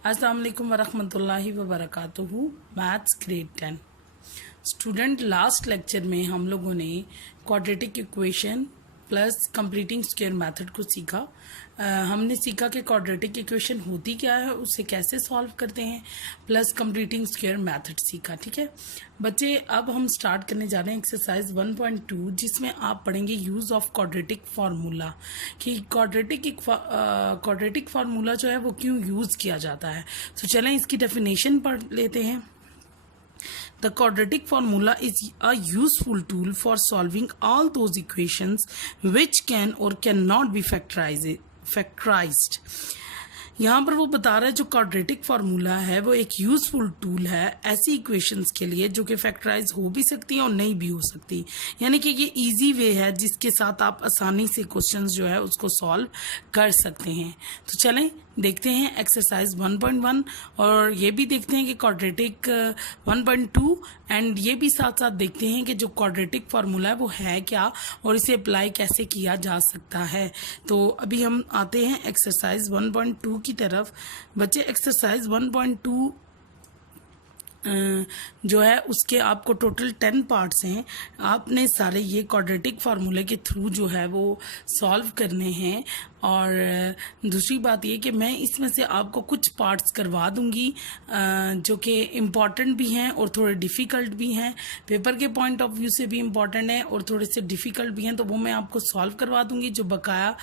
अस्सलाम वालेकुम वरहमतुल्लाहि वबरकातुहू। Maths grade 10 student, last lecture में हम लोगों ने quadratic equation plus completing square method को सीखा। हमने सीखा कि क्वाड्रेटिक इक्वेशन होती क्या है, उसे कैसे सॉल्व करते हैं, प्लस कंप्लीटिंग स्क्वायर मेथड सीखा। ठीक है बच्चे, अब हम स्टार्ट करने जा रहे हैं एक्सरसाइज 1.2, जिसमें आप पढ़ेंगे यूज़ ऑफ क्वाड्रेटिक फार्मूला, कि क्वाड्रेटिक फार्मूला जो है वो क्यों यूज़ किया जाता है। तो चलें इसकी डेफिनेशन पढ़ लेते हैं। The quadratic formula is a useful tool for solving all those equations which can or cannot be factorized. यहाँ पर वो बता रहा है जो क्वाड्रेटिक फार्मूला है वो एक यूजफुल टूल है ऐसी इक्वेशंस के लिए जो कि फैक्टराइज हो भी सकती हैं और नहीं भी हो सकती। यानी कि ये इजी वे है जिसके साथ आप आसानी से क्वेश्चंस जो है उसको सॉल्व कर सकते हैं। तो चलें देखते हैं एक्सरसाइज 1.1 और ये भी देखते हैं कि क्वाड्रेटिक 1.2 एंड ये भी साथ साथ देखते हैं कि जो क्वाड्रेटिक फार्मूला है वो है क्या और इसे अप्लाई कैसे किया जा सकता है। तो अभी हम आते हैं एक्सरसाइज 1.2 की तरफ। बच्चे, एक्सरसाइज 1.2 जो है उसके आपको टोटल 10 पार्ट्स हैं। आपने सारे ये क्वाड्रेटिक फार्मूले के थ्रू जो है वो सॉल्व करने हैं। और दूसरी बात ये कि मैं इसमें से आपको कुछ पार्ट्स करवा दूंगी जो कि इम्पॉर्टेंट भी हैं और थोड़े डिफ़िकल्ट भी हैं, पेपर के पॉइंट ऑफ व्यू से भी इम्पॉर्टेंट है और थोड़े से डिफ़िकल्ट भी हैं। तो वो मैं आपको सॉल्व करवा दूंगी। जो बकाया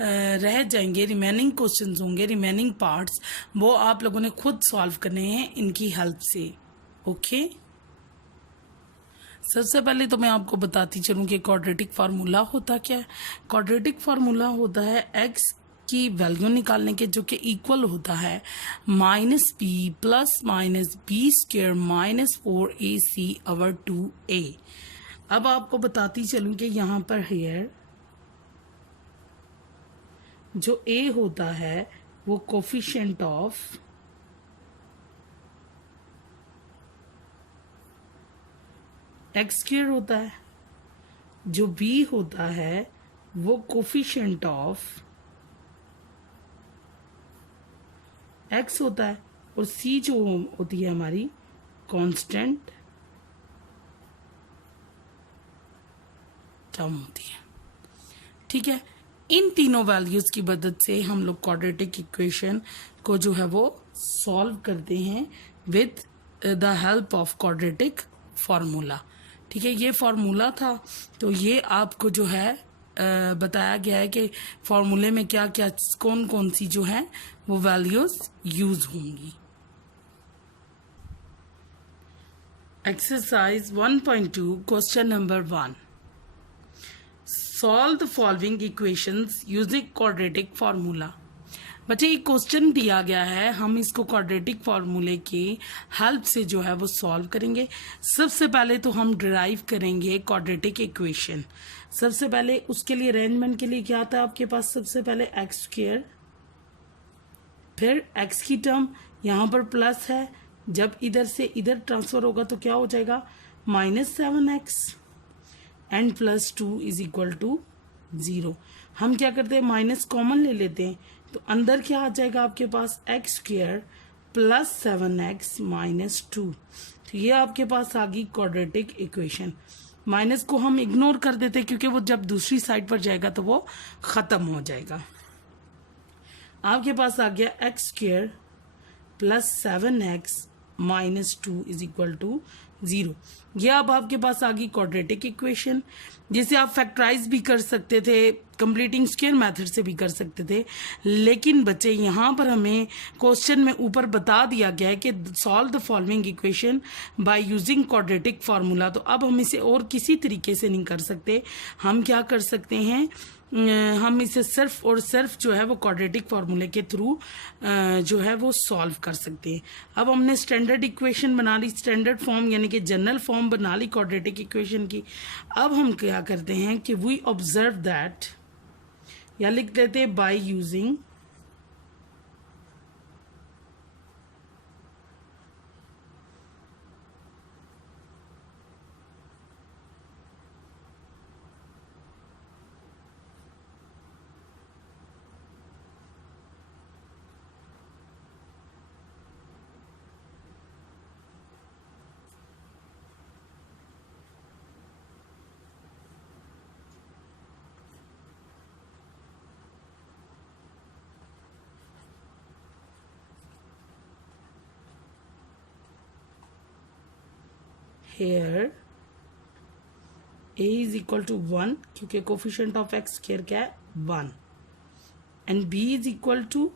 रह जाएंगे, रिमेनिंग क्वेश्चंस होंगे, रिमेनिंग पार्ट्स, वो आप लोगों ने खुद सॉल्व करने हैं इनकी हेल्प से। ओके सबसे पहले तो मैं आपको बताती चलूं कि क्वाड्रेटिक फार्मूला होता क्या है। क्वाड्रेटिक फार्मूला होता है एक्स की वैल्यू निकालने के जो कि इक्वल होता है -b plus -b square -4ac over 2a। अब आपको बताती चलूं कि यहाँ पर हेयर जो a होता है वो कोफिशिएंट ऑफ एक्स स्क्वायर होता है, जो b होता है वो कोफिशिएंट ऑफ x होता है और c जो होती है हमारी कांस्टेंट टर्म होती है। ठीक है, इन तीनों वैल्यूज की मदद से हम लोग क्वाड्रेटिक इक्वेशन को जो है वो सॉल्व करते हैं with the help of quadratic formula. ठीक है, ये फार्मूला था। तो ये आपको जो है बताया गया है कि फार्मूले में क्या क्या कौन कौन सी जो है वो वैल्यूज यूज होंगी। Exercise 1.2 question number 1, solve the following equations using quadratic formula. बच्चे, एक क्वेश्चन दिया गया है, हम इसको क्वाड्रेटिक फार्मूले की हेल्प से जो है वो सॉल्व करेंगे। सबसे पहले तो हम डिराइव करेंगे क्वाड्रेटिक इक्वेशन। सबसे पहले उसके लिए अरेंजमेंट के लिए क्या आता है आपके पास, सबसे पहले एक्स स्क्वायर, फिर एक्स की टर्म यहाँ पर प्लस है, जब इधर से इधर ट्रांसफर होगा तो क्या हो जाएगा -7x and +2 is equal to 0। हम क्या करते हैं, माइनस कॉमन ले लेते हैं, तो अंदर क्या आ जाएगा आपके पास एक्स स्क्वायर प्लस 7x -2। तो ये आपके पास आ गई क्वाड्रेटिक इक्वेशन। माइनस को हम इग्नोर कर देते हैं क्योंकि वो जब दूसरी साइड पर जाएगा तो वो खत्म हो जाएगा। आपके पास आ गया x square plus 7x -2 is equal to 0। ये अब आपके पास आ गई क्वाड्रेटिक इक्वेशन, जिसे आप फैक्टराइज भी कर सकते थे, कंप्लीटिंग स्क्वायर मेथड से भी कर सकते थे। लेकिन बच्चे, यहाँ पर हमें क्वेश्चन में ऊपर बता दिया गया है कि solve the following equation by using quadratic formula. तो अब हम इसे और किसी तरीके से नहीं कर सकते। हम क्या कर सकते हैं, हम इसे सिर्फ और सिर्फ जो है वो क्वाड्रेटिक फार्मूले के थ्रू जो है वो सॉल्व कर सकते हैं। अब हमने स्टैंडर्ड इक्वेशन बना ली, स्टैंडर्ड फॉर्म यानी कि जनरल फॉर्म बना ली क्वाड्रेटिक इक्वेशन की। अब हम क्या करते हैं कि वी ऑब्जर्व दैट, या लिख देते हैं by using here a is equal to 1 क्योंकि कोफिशिएंट ऑफ एक्स स्क्वायर क्या है 1 and b is equal to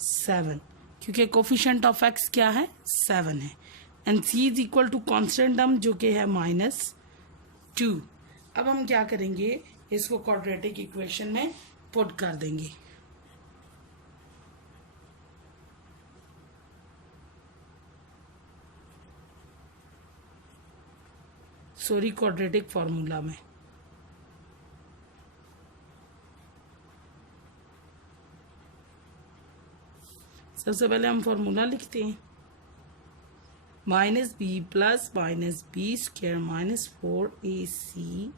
7 क्योंकि कोफिशिएंट ऑफ एक्स क्या है 7 है and c is equal to constant term जो कि है -2। अब हम क्या करेंगे, इसको क्वाड्रेटिक इक्वेशन में पुट कर देंगे। सॉरी, क्वाड्रेटिक फॉर्मूला में। सबसे पहले हम फॉर्मूला लिखते हैं, -b plus -b square -4ac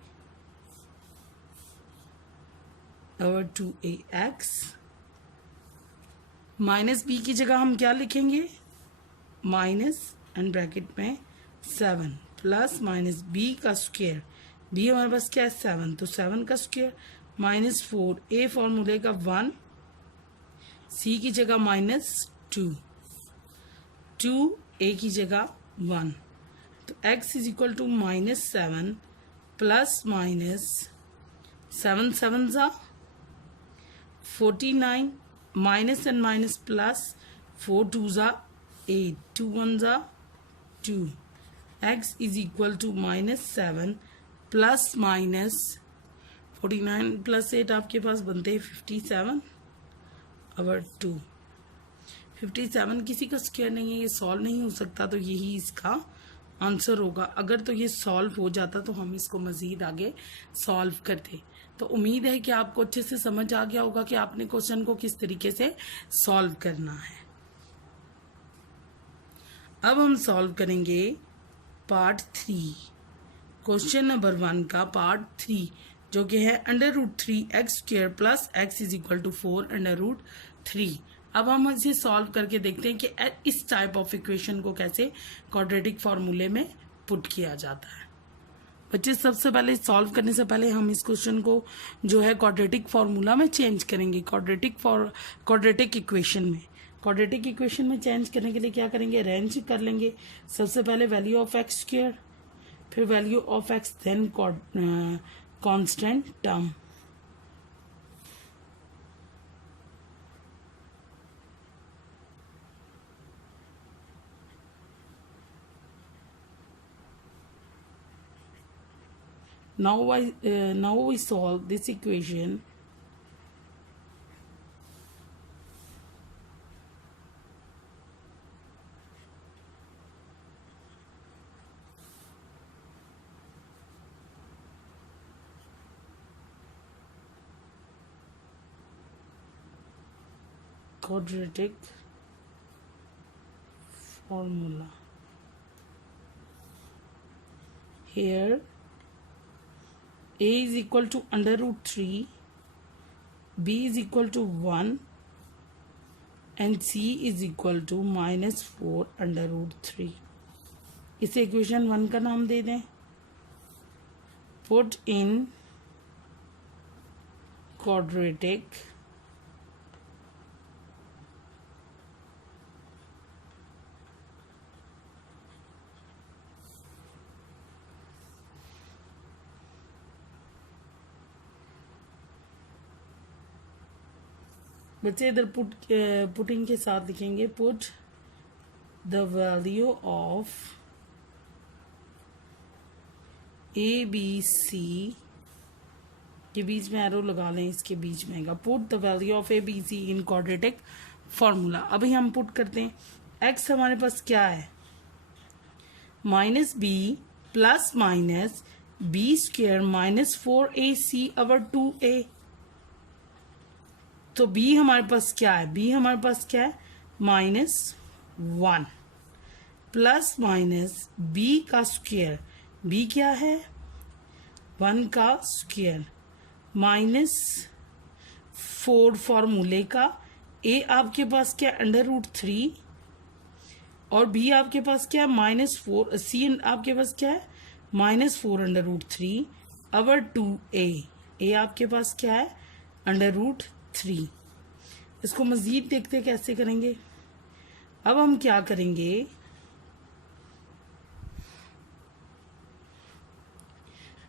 और 2ax। -b की जगह हम क्या लिखेंगे, माइनस एंड ब्रैकेट में 7 प्लस -b का स्क्वायर, b हमारे पास क्या है 7 तो 7 का स्क्वायर -4, a फॉर्मूले का 1, c की जगह -2, 2a की जगह 1 तो x is equal to -7 plus -7 7 ज़ा 49 माइनस एंड माइनस प्लस 4 2 ज़ा 8 2 1 ज़ा 2 x इज इक्वल टू -7 प्लस -49 प्लस 8 आपके पास बनते हैं 57 और 2। 57 किसी का स्क्वायर नहीं है, ये सॉल्व नहीं हो सकता, तो यही इसका आंसर होगा। अगर तो ये सॉल्व हो जाता तो हम इसको मजीद आगे सॉल्व करते। तो उम्मीद है कि आपको अच्छे से समझ आ गया होगा कि आपने क्वेश्चन को किस तरीके से सॉल्व करना है। अब हम सॉल्व करेंगे पार्ट 3, क्वेश्चन नंबर 1 का पार्ट 3, जो कि है √3x² plus x is equal to 4√3। अब हम इसे सॉल्व करके देखते हैं कि इस टाइप ऑफ इक्वेशन को कैसे क्वाड्रेटिक फॉर्मूले में पुट किया जाता है। बच्चे, सबसे पहले सॉल्व करने से पहले हम इस क्वेश्चन को जो है क्वाड्रेटिक फार्मूला में चेंज करेंगे। क्वाड्रेटिक इक्वेशन में चेंज करने के लिए क्या करेंगे, अरेंज कर लेंगे। सबसे पहले वैल्यू ऑफ एक्स स्क्वायर, फिर value of x, then constant term. Now we solve this equation. Quadratic formula. Here a is equal to √3, b is equal to 1 and c is equal to -4√3। इसे equation 1 का नाम दे दें। Put in quadratic बच्चे इधर putting के साथ लिखेंगे, put the value of a b c के बीच में एरो लगा लें, इसके बीच में आएगा put the value of a b c in quadratic formula. अभी हम पुट करते हैं, एक्स हमारे पास क्या है -b plus -b square -4ac over 2a। तो b हमारे पास क्या है, b हमारे पास क्या है -1 प्लस -b का स्क्वायर, b क्या है 1 का स्क्वायर -4 फॉर्मूले का, a आपके पास क्या है √3 और b आपके पास क्या है -4, c आपके पास क्या है -4√3 ओवर 2a, a आपके पास क्या है √3। इसको मजीद देखते कैसे करेंगे। अब हम क्या करेंगे,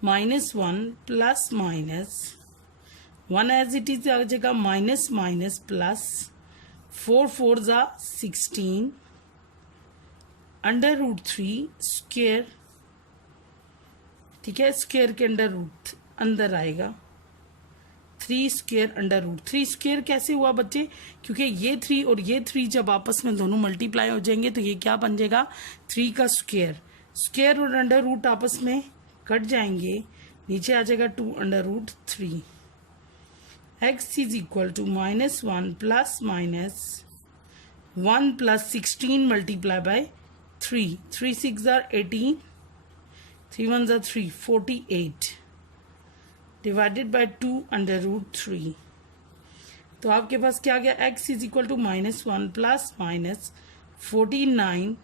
-1 plus minus 1 as it is आ जाएगा माइनस माइनस प्लस 4 4 ज़ा 16 √3 स्क्वेयर, ठीक है, स्क्वेयर के अंडर रूट अंदर आएगा 3 स्क्वेयर √3 स्क्वेयर कैसे हुआ बच्चे, क्योंकि ये 3 और ये 3 जब आपस में दोनों मल्टीप्लाई हो जाएंगे तो ये क्या बन जाएगा 3 का स्क्वेयर, स्क्वेयर और अंडर रूट आपस में कट जाएंगे, नीचे आ जाएगा 2 √3। x is equal to -1 plus minus 1 plus 16 multiply by 3 3 6 are 18 3 1 are 3 48 divided by 2 √3। तो आपके पास क्या आ गया x is equal to -1 plus minus 49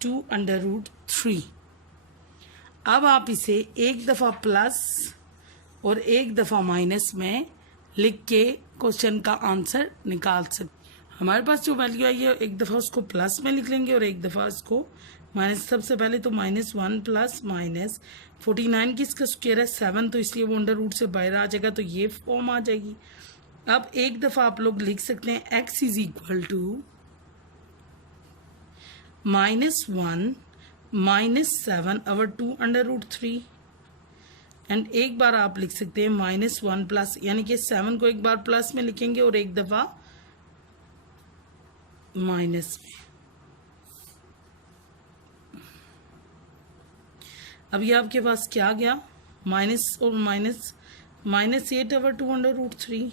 2 √3। अब आप इसे एक दफा प्लस और एक दफा माइनस में लिख के क्वेश्चन का आंसर निकाल सकते। हमारे पास जो वैल्यू आई है एक दफा उसको प्लस में लिख लेंगे और एक दफा इसको माइनस। सबसे पहले तो -1 प्लस माइनस 49 किसका स्क्वायर है 7, तो इसलिए वो अंडर रूट से बाहर आ जाएगा, तो ये फॉर्म आ जाएगी। अब एक दफा आप लोग लिख सकते हैं x is equal to -1 -7 over 2 √3 and एक बार आप लिख सकते हैं -1 प्लस, यानी कि 7 को एक बार प्लस में लिखेंगे और एक दफा माइनस में। अब ये आपके पास क्या गया माइनस और माइनस -8 over 2 √3,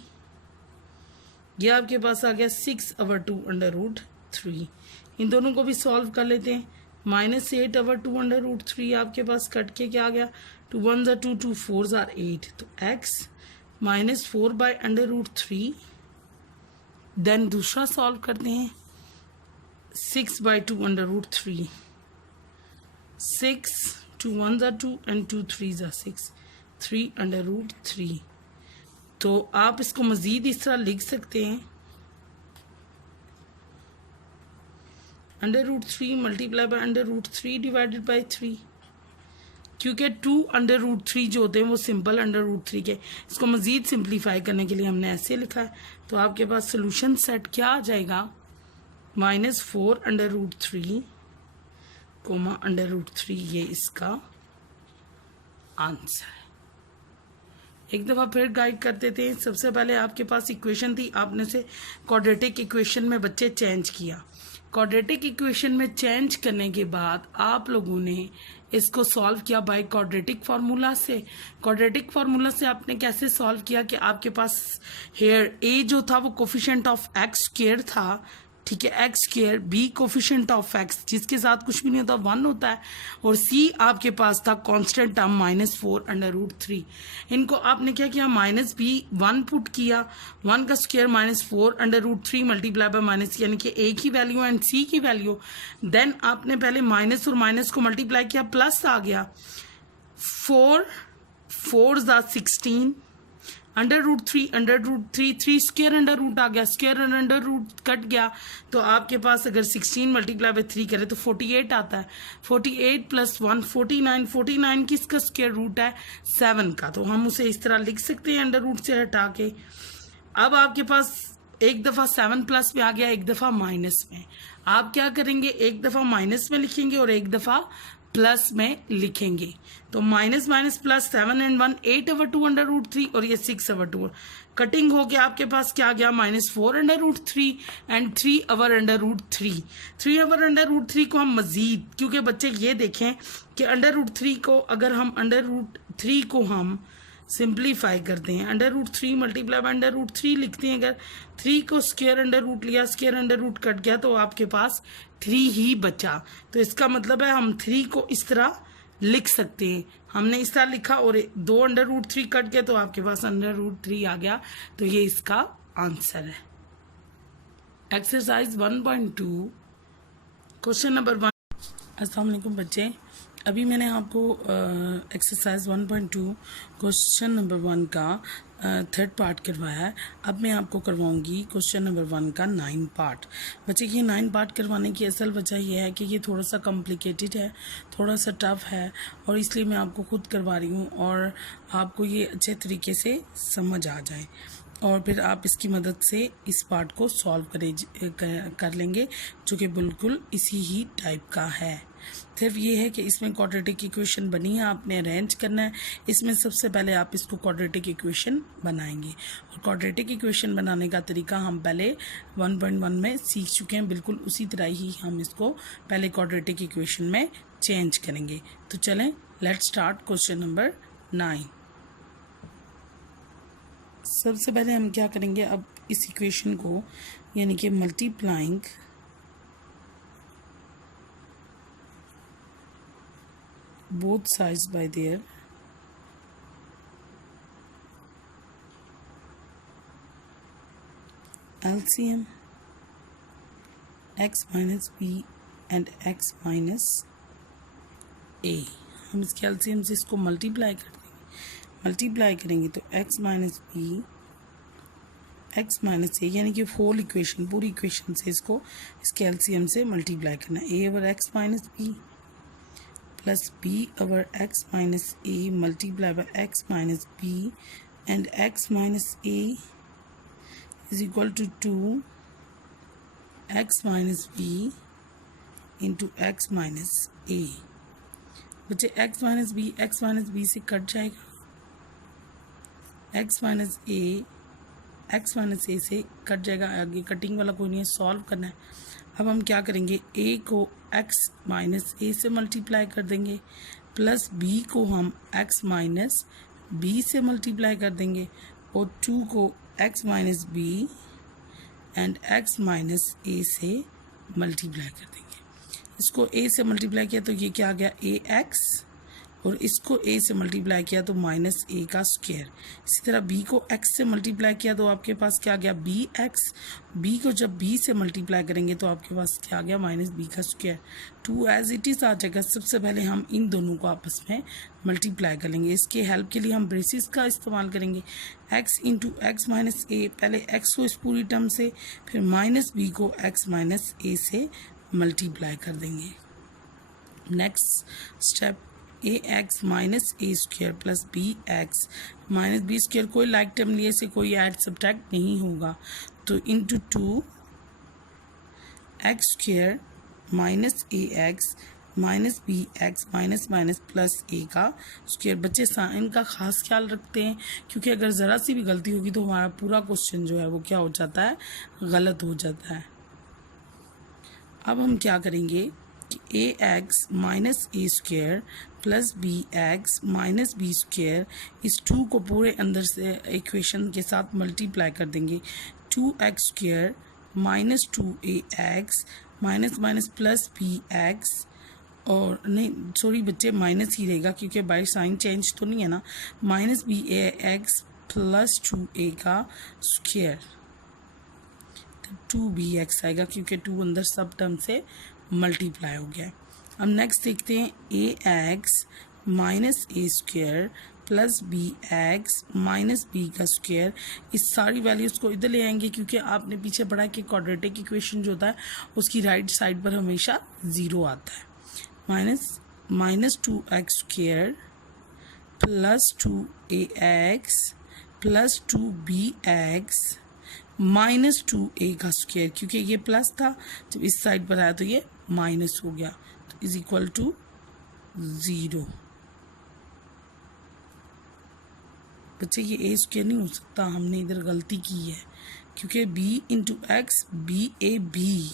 ये आपके पास आ गया 6 over 2 √3। इन दोनों को भी सॉल्व कर लेते हैं। -8 over 2 √3 आपके पास कट के क्या आ गया 2 1 are 2 2 4 are 8, तो x -4 by √3। देन दूसरा सॉल्व करते हैं 6 by 2 √3, 6 2 1 are 2 and 2 3 are 6 3 √3। तो आप इसको मजीद इस तरह लिख सकते हैं √3 मल्टीप्लाई बाय √3 डिवाइडेड बाय 3, क्योंकि 2 √3 जो होते हैं वो सिंपल √3 के, इसको मजीद सिंप्लीफाई करने के लिए हमने ऐसे लिखा है। तो आपके पास सोल्यूशन सेट क्या आ जाएगा -4 √3 √3, ये इसका आंसर है। एक दफा फिर गाइड कर देते हैं। सबसे पहले आपके पास इक्वेशन थी, आपने से क्वाड्रेटिक इक्वेशन में बच्चे चेंज किया। क्वाड्रेटिक इक्वेशन में चेंज करने के बाद आप लोगों ने इसको सॉल्व किया बाय क्वाड्रेटिक फार्मूला से। क्वाड्रेटिक फार्मूला से आपने कैसे सॉल्व किया कि आपके पास हेयर a जो था वो कोफिशिएंट ऑफ x स्क्वायर था, ठीक है, x square, b coefficient of x जिसके साथ कुछ भी नहीं होता 1 होता है, और c आपके पास था कांस्टेंट टर्म -4 √3। इनको आपने क्या किया -1 पुट किया, 1 का स्क्वायर -4 √3 मल्टीप्लाई बाय माइनस, यानी कि a की वैल्यू एंड c की वैल्यू। देन आपने पहले माइनस और माइनस को मल्टीप्लाई किया, प्लस आ गया 4 4 16 √3 3 स्क्वायर अंडर रूट आ गया, स्क्वायर अंडर रूट कट गया, तो आपके पास अगर 16 मल्टीप्लाई बाय 3 करें तो 48 आता है। 48 + 1 49, 49 किसका स्क्वायर रूट है 7 का, तो हम उसे इस तरह लिख सकते हैं अंडर रूट से हटा के। अब आपके पास एक दफा 7 प्लस में आ गया, एक दफा माइनस में। आप क्या करेंगे, एक दफा माइनस में लिखेंगे और एक दफा प्लस में लिखेंगे, तो minus minus plus 7 and 1 8 over 2 √3 और ये 6 over 2 कटिंग हो गया। आपके पास क्या आ गया -4 √3 एंड 3 over √3। 3 over √3 को हम मजीद, क्योंकि बच्चे ये देखें कि √3 को अगर हम √3 को हम सिंप्लीफाई करते हैं, √3 मल्टीप्लाई बाय √3 लिखते हैं। अगर 3 को स्क्वायर अंडर रूट लिया, स्क्वायर अंडर रूट कट गया, तो आपके पास 3 ही बचा। तो इसका मतलब है हम 3 को इस तरह लिख सकते हैं। हमने इस तरह लिखा और 2 √3 कट गए, तो आपके पास √3 आ गया, तो ये इसका आंसर है। Exercise 1.2 question number 1। अस्सलाम वालेकुम बच्चे, अभी मैंने आपको एक्सरसाइज 1.2 क्वेश्चन नंबर 1 का थर्ड पार्ट करवाया है। अब मैं आपको करवाऊंगी क्वेश्चन नंबर 1 का 9 पार्ट। बच्चे ये 9 पार्ट करवाने की असल वजह यह है कि ये थोड़ा सा कॉम्प्लिकेटेड है, थोड़ा सा टफ है, और इसलिए मैं आपको खुद करवा रही हूँ और आपको ये अच्छे तरीके से समझ आ जाए, और फिर आप इसकी मदद से इस पार्ट को सॉल्व कर लेंगे, जो कि बिल्कुल इसी ही टाइप का है। सिर्फ ये है कि इसमें क्वाड्रेटिक इक्वेशन बनी है, आपने अरेंज करना है। इसमें सबसे पहले आप इसको क्वाड्रेटिक इक्वेशन बनाएंगे, और क्वाड्रेटिक इक्वेशन बनाने का तरीका हम पहले 1.1 में सीख चुके हैं। बिल्कुल उसी तरह ही हम इसको पहले क्वाड्रेटिक इक्वेशन में चेंज करेंगे। तो चलें, लेट्स स्टार्ट क्वेश्चन नंबर 9। सबसे पहले हम क्या करेंगे, अब इस इक्वेशन को यानी कि multiplying both sides by their LCM x minus b and x minus a। हम इसके LCM से इसको मल्टीप्लाई कर देंगे। मल्टीप्लाई करेंगे तो x minus b x minus a, यानी कि होल इक्वेशन, पूरी इक्वेशन से इसको इसके LCM से मल्टीप्लाई करना है। a over x minus b plus b over x minus a multiply by x minus b and x minus a is equal to 2 x minus b into x minus a। बच्चे x minus b से cut जाएगा, x minus a से cut जाएगा, आगे cutting वाला कोई नहीं है, सॉल्व करना है। अब हम क्या करेंगे, a को x माइनस ए से मल्टीप्लाई कर देंगे, प्लस b को हम x माइनस बी से मल्टीप्लाई कर देंगे, और 2 को x minus b and x minus a से मल्टीप्लाई कर देंगे। इसको a से मल्टीप्लाई किया तो ये क्या आ गया, ax, और इसको a से मल्टीप्लाई किया तो माइनस a का स्क्वायर। इसी तरह b को x से मल्टीप्लाई किया तो आपके पास क्या आ गया, bx। b को जब b से मल्टीप्लाई करेंगे तो आपके पास क्या आ गया, माइनस b का स्क्वायर। 2 एज इट इज़ आ जाएगा। सबसे पहले हम इन दोनों को आपस में मल्टीप्लाई कर लेंगे। इसके हेल्प के लिए हम ब्रेसिस का इस्तेमाल करेंगे। x into x minus a, पहले x को इस पूरी टर्म से, फिर माइनस b को x माइनस ए से मल्टीप्लाई कर देंगे। Next step, a x minus a square plus b x minus b square, कोई लाइक टर्म लिए से कोई ऐड सब्ट्रैक्ट नहीं होगा, तो into 2 x square minus a x minus b x minus minus plus a का स्क्वायर। बच्चे sign का खास ख्याल रखते हैं, क्योंकि अगर ज़रा सी भी गलती होगी तो हमारा पूरा क्वेश्चन जो है वो क्या हो जाता है, गलत हो जाता है। अब हम क्या करेंगे कि a x minus a square plus b x minus b square, इस 2 को पूरे अंदर से इक्वेशन के साथ मल्टीप्लाई कर देंगे। 2x square minus 2a x minus minus plus b x, और नहीं सॉरी बच्चे माइनस ही रहेगा क्योंकि बाई साइन चेंज तो नहीं है ना, minus b x plus 2a का स्क्वायर, 2bx आएगा क्योंकि 2 अंदर सब टर्म से मल्टीप्लाई हो गया। अब नेक्स्ट देखते हैं, a x minus a square plus b x minus b का स्क्वायर। इस सारी वैल्यूज़ को इधर ले आएंगे क्योंकि आपने पीछे पढ़ा कि क्वाड्रेटिक इक्वेशन जो होता है उसकी राइट साइड पर हमेशा 0 आता है। Minus 2x square plus 2ax plus 2bx minus 2a का स्क्वायर, क्योंकि ये प्लस था, जब इस साइड पर आया तो ये माइनस हो गया, तो इज इक्वल टू 0। बच्चे ये ए स्क्वायर नहीं हो सकता, हमने इधर गलती की है, क्योंकि b into x a b,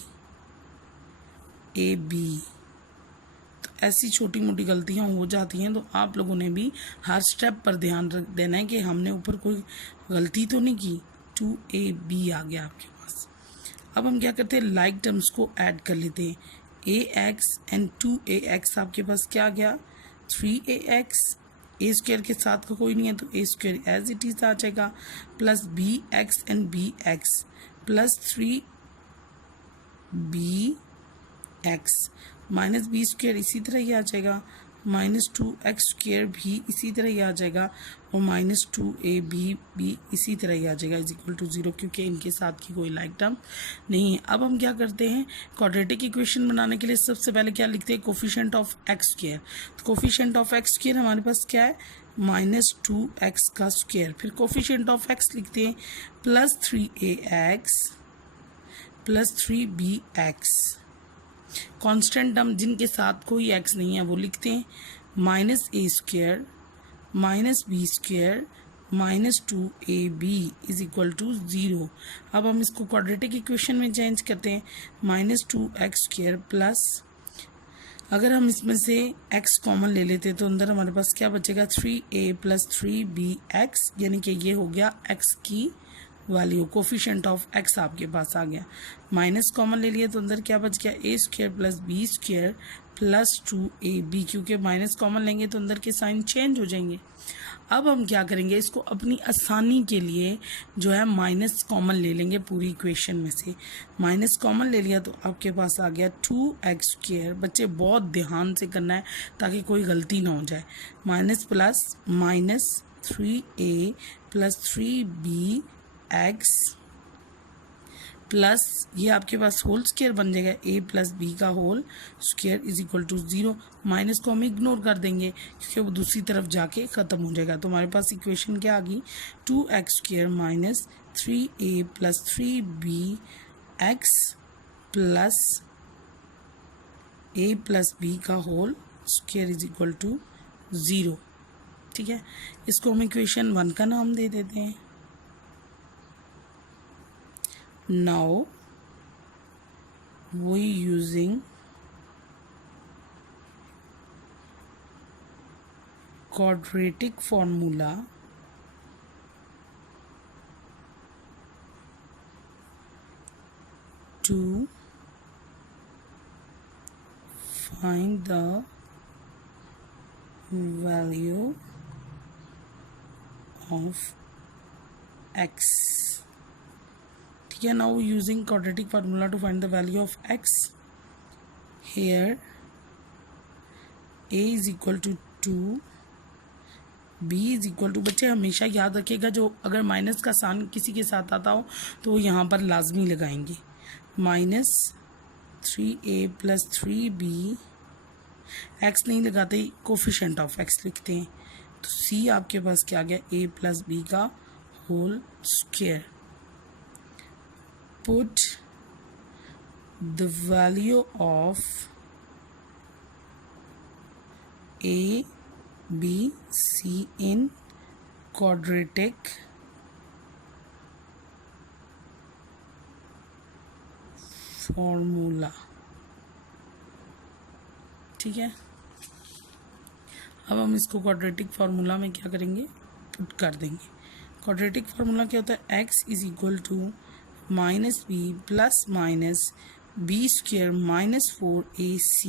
तो ऐसी छोटी मोटी गलतियां हो जाती हैं। तो आप लोगों ने भी हर स्टेप पर ध्यान रख देना है कि हमने ऊपर कोई गलती तो नहीं की। 2ab आ गया आपके पास। अब हम क्या करते हैं, लाइक टर्म्स को ऐड कर लेते हैं। ax एंड 2ax आपके पास क्या आ गया, 3ax, ए स्क्वायर के साथ का कोई नहीं है तो a square as it is आ जाएगा, plus b x and b x plus 3b x minus b square इसी तरह ही आ जाएगा, -2x² भी इसी तरह ही आ जाएगा और -2ab भी इसी तरह ही आ जाएगा इज इक्वल टू 0, क्योंकि इनके साथ की कोई लाइक टर्म नहीं है। अब हम क्या करते हैं, क्वाड्रेटिक इक्वेशन बनाने के लिए सबसे पहले क्या लिखते हैं, कोफिशिएंट ऑफ x²। तो कोफिशिएंट ऑफ x² हमारे पास क्या है, -2x²। फिर कोफिशिएंट ऑफ x लिखते हैं +3ax +3bx। कांस्टेंट टर्म जिनके साथ कोई x नहीं है वो लिखते हैं -a² -b² -2ab is equal to 0। अब हम इसको क्वाड्रेटिक इक्वेशन में चेंज करते हैं, -2x² प्लस, अगर हम इसमें से x कॉमन ले लेते हैं तो अंदर हमारे पास क्या बचेगा, 3a + 3bx, यानी कि ये हो गया x की वैल्यू, कोफिशिएंट ऑफ x आपके पास आ गया। माइनस कॉमन ले लिया तो अंदर क्या बच गया, a² + b² + 2ab, क्योंकि माइनस कॉमन लेंगे तो अंदर के साइन चेंज हो जाएंगे। अब हम क्या करेंगे, इसको अपनी आसानी के लिए जो है माइनस कॉमन ले लेंगे पूरी इक्वेशन में से। माइनस कॉमन ले लिया तो आपके पास आ गया 2x²। बच्चे बहुत ध्यान से करना है ताकि कोई गलती ना हो जाए। Minus plus -3a + 3bx plus ये आपके पास होल स्क्वायर बन जाएगा, a + b का whole square is equal to 0। Minus को हम इग्नोर कर देंगे क्योंकि वो दूसरी तरफ जाके ख़त्म हो जाएगा। तो हमारे पास इक्वेशन क्या आ गई, 2x² - 3a + 3bx plus a + b का whole square is equal to 0। ठीक है, इसको हम इक्वेशन 1 का नाम दे देते हैं। Now we using quadratic formula to find the value of x. Now using quadratic formula to find the value of x. Here a is equal to 2, b is equal to, बच्चे हमेशा याद रखिएगा जो अगर माइनस का sign किसी के साथ आता हो तो यहाँ पर लाजमी लगाएंगे। -3a + 3b, x नहीं लगाते, कोफिशिएंट ऑफ x लिखते हैं। तो c आपके पास क्या आ गया, a + b का whole square. Put the value of a, b, c in quadratic formula। ठीक है, अब हम इसको क्वाड्रेटिक फार्मूला में क्या करेंगे, पुट कर देंगे। क्वाड्रेटिक फार्मूला क्या होता है, x is equal to -b + -b² - 4ac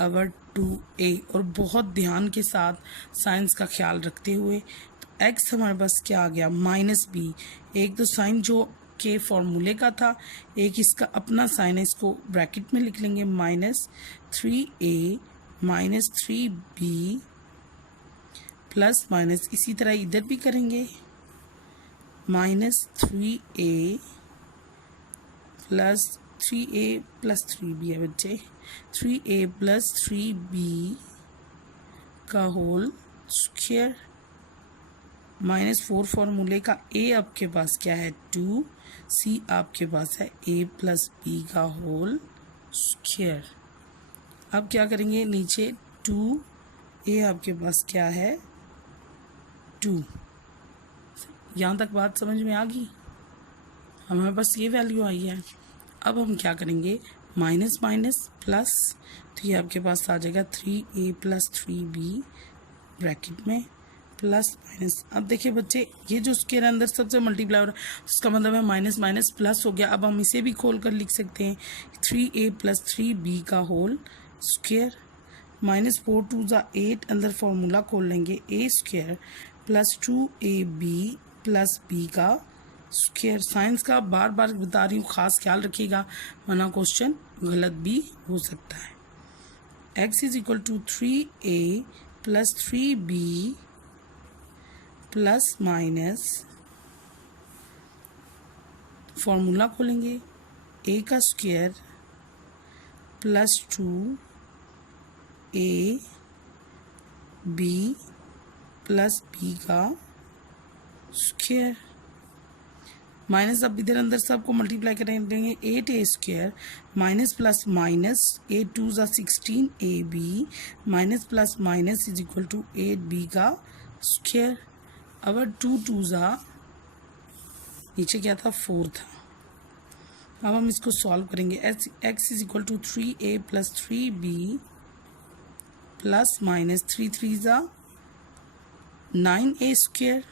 over 2a। और बहुत ध्यान के साथ साइंस का ख्याल रखते हुए तो x हमारे पास क्या आ गया, -b। एक तो साइन जो के फॉर्मूले का था, एक इसका अपना साइन है, इसको ब्रैकेट में लिख लेंगे, -3a - 3b प्लस माइनस, इसी तरह इधर भी करेंगे, -3a + 3a + 3b है बच्चे, 3a + 3b का होल स्क्वायर -4 फॉर्मूले का a आपके पास क्या है, 2, c आपके पास है a + b का होल स्क्वायर। अब क्या करेंगे, नीचे 2a आपके पास क्या है, 2। यहाँ तक बात समझ में आ गई, हमारे पास ये वैल्यू आई है। अब हम क्या करेंगे, माइनस माइनस प्लस, तो ये आपके पास आ जाएगा 3a + 3b ब्रैकेट में प्लस माइनस। अब देखिए बच्चे, ये जो स्क्वायर अंदर सबसे मल्टीप्लाई हो रहा है उसका मतलब है माइनस माइनस प्लस हो गया। अब हम इसे भी खोल कर लिख सकते हैं, 3a + 3b का होल स्क्वायर, -4 × 2 = 8, अंदर फॉर्मूला खोल लेंगे, a² + 2ab + b का स्क्वायर। साइंस का बार बार बता रही हूँ, खास ख्याल रखिएगा वरना क्वेश्चन गलत भी हो सकता है। x is equal to 3a plus 3b plus minus, formula खोलेंगे, a का square plus 2a b plus b का स्क्वायर माइनस, अब इधर अंदर सबको मल्टीप्लाई करेंगे, 8a square minus plus minus 8 2 ज़ा 16ab minus plus minus is equal to 8b का स्क्वायर। अब 2 2 ज़ा नीचे क्या था 4 था। अब हम इसको सॉल्व करेंगे, x is equal to 3a plus 3b plus minus 3 3 ज़ा 9a स्क्वायर,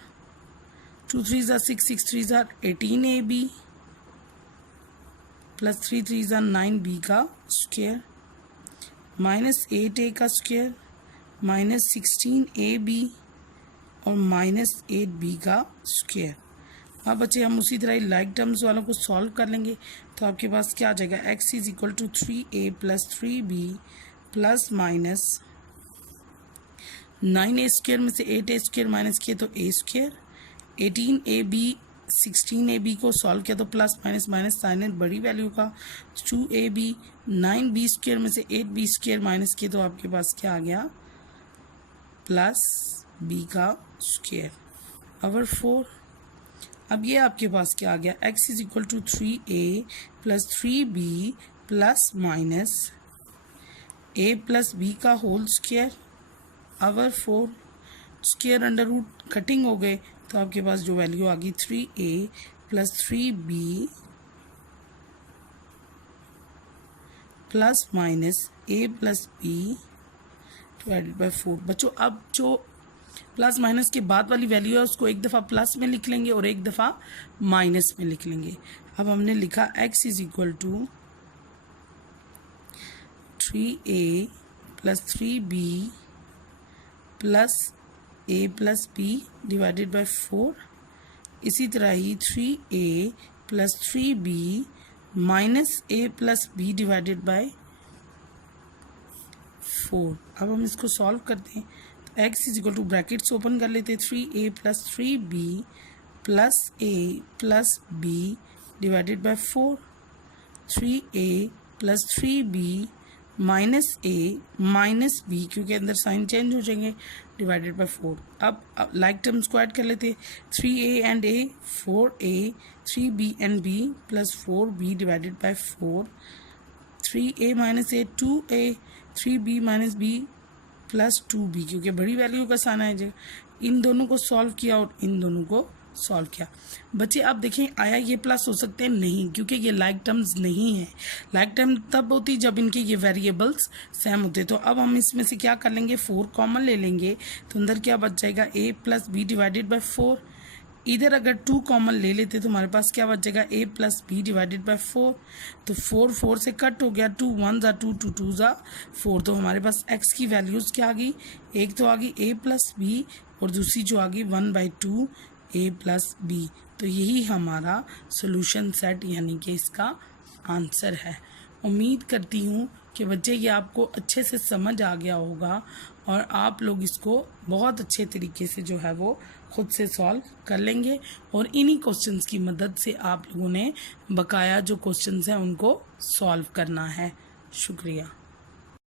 2 3 ज़ा 6 6 3 ज़ा 18ab प्लस 3 3 ज़ा 9b का स्क्वायर माइनस 8a का स्क्वायर माइनस 16ab और माइनस 8b का स्क्वायर। अब बच्चे हम उसी तरह लाइक टर्म्स वालों को सॉल्व कर लेंगे, तो आपके पास क्या आ जाएगा, x is equal to 3a plus 3b plus minus 9a square में से 8a स्क्वायर माइनस किया तो a स्क्वायर, 18ab 16ab को सॉल्व किया तो प्लस माइनस माइनस साइन बड़ी वैल्यू का 2ab, 9b स्क्वायर में से 8b स्क्वायर माइनस किया तो आपके पास क्या आ गया, प्लस b का स्क्वायर ओवर 4। अब ये आपके पास क्या आ गया, x is equal to 3a plus 3b plus minus a plus b का whole square over 4, square under root cutting हो गए तो आपके पास जो वैल्यू आ गई 3a plus 3b plus minus a plus b divided by 4। बच्चों अब जो प्लस माइनस के बाद वाली वैल्यू है उसको एक दफ़ा प्लस में लिख लेंगे और एक दफ़ा माइनस में लिख लेंगे। अब हमने लिखा x is equal to 3a plus 3b plus a plus b divided by 4, इसी तरह ही 3a plus 3b minus a plus b divided by 4। अब हम इसको सॉल्व करते हैं, तो x is equal to brackets open कर लेते हैं, 3a plus 3b plus a plus b divided by 4, 3a plus 3b minus a minus b क्योंकि अंदर साइन चेंज हो जाएंगे डिवाइडेड बाय 4। अब लाइक टर्म्स को ऐड कर लेते हैं, 3a and a 4a, 3b and b plus 4b divided by 4, 3a minus a 2a, 3b minus b plus 2b क्योंकि बड़ी वैल्यू का साइन है। इन दोनों को सॉल्व किया और इन दोनों को सॉल्व किया। बच्चे आप देखें आया ये प्लस हो सकते हैं, नहीं, क्योंकि ये लाइक टर्म्स नहीं है। लाइक टर्म तब होती जब इनके ये वेरिएबल्स सेम होते। तो अब हम इसमें से क्या कर लेंगे, 4 कॉमन ले लेंगे तो अंदर क्या बच जाएगा, a plus b divided by 4। इधर अगर 2 कॉमन ले लेते तो हमारे पास क्या बच जाएगा, a plus b divided by 4। तो 4 4 से कट हो गया, 2 1 ज़ा 2 2 2 ज़ा 4। तो हमारे पास x की वैल्यूज़ क्या आ गई, एक तो आ गई a प्लस बी और दूसरी जो आ गई 1/2 a प्लस बी। तो यही हमारा सोल्यूशन सेट यानी कि इसका आंसर है। उम्मीद करती हूँ कि बच्चे ये आपको अच्छे से समझ आ गया होगा और आप लोग इसको बहुत अच्छे तरीके से जो है वो खुद से सॉल्व कर लेंगे और इन्हीं क्वेश्चंस की मदद से आप लोगों ने बकाया जो क्वेश्चंस हैं उनको सॉल्व करना है। शुक्रिया।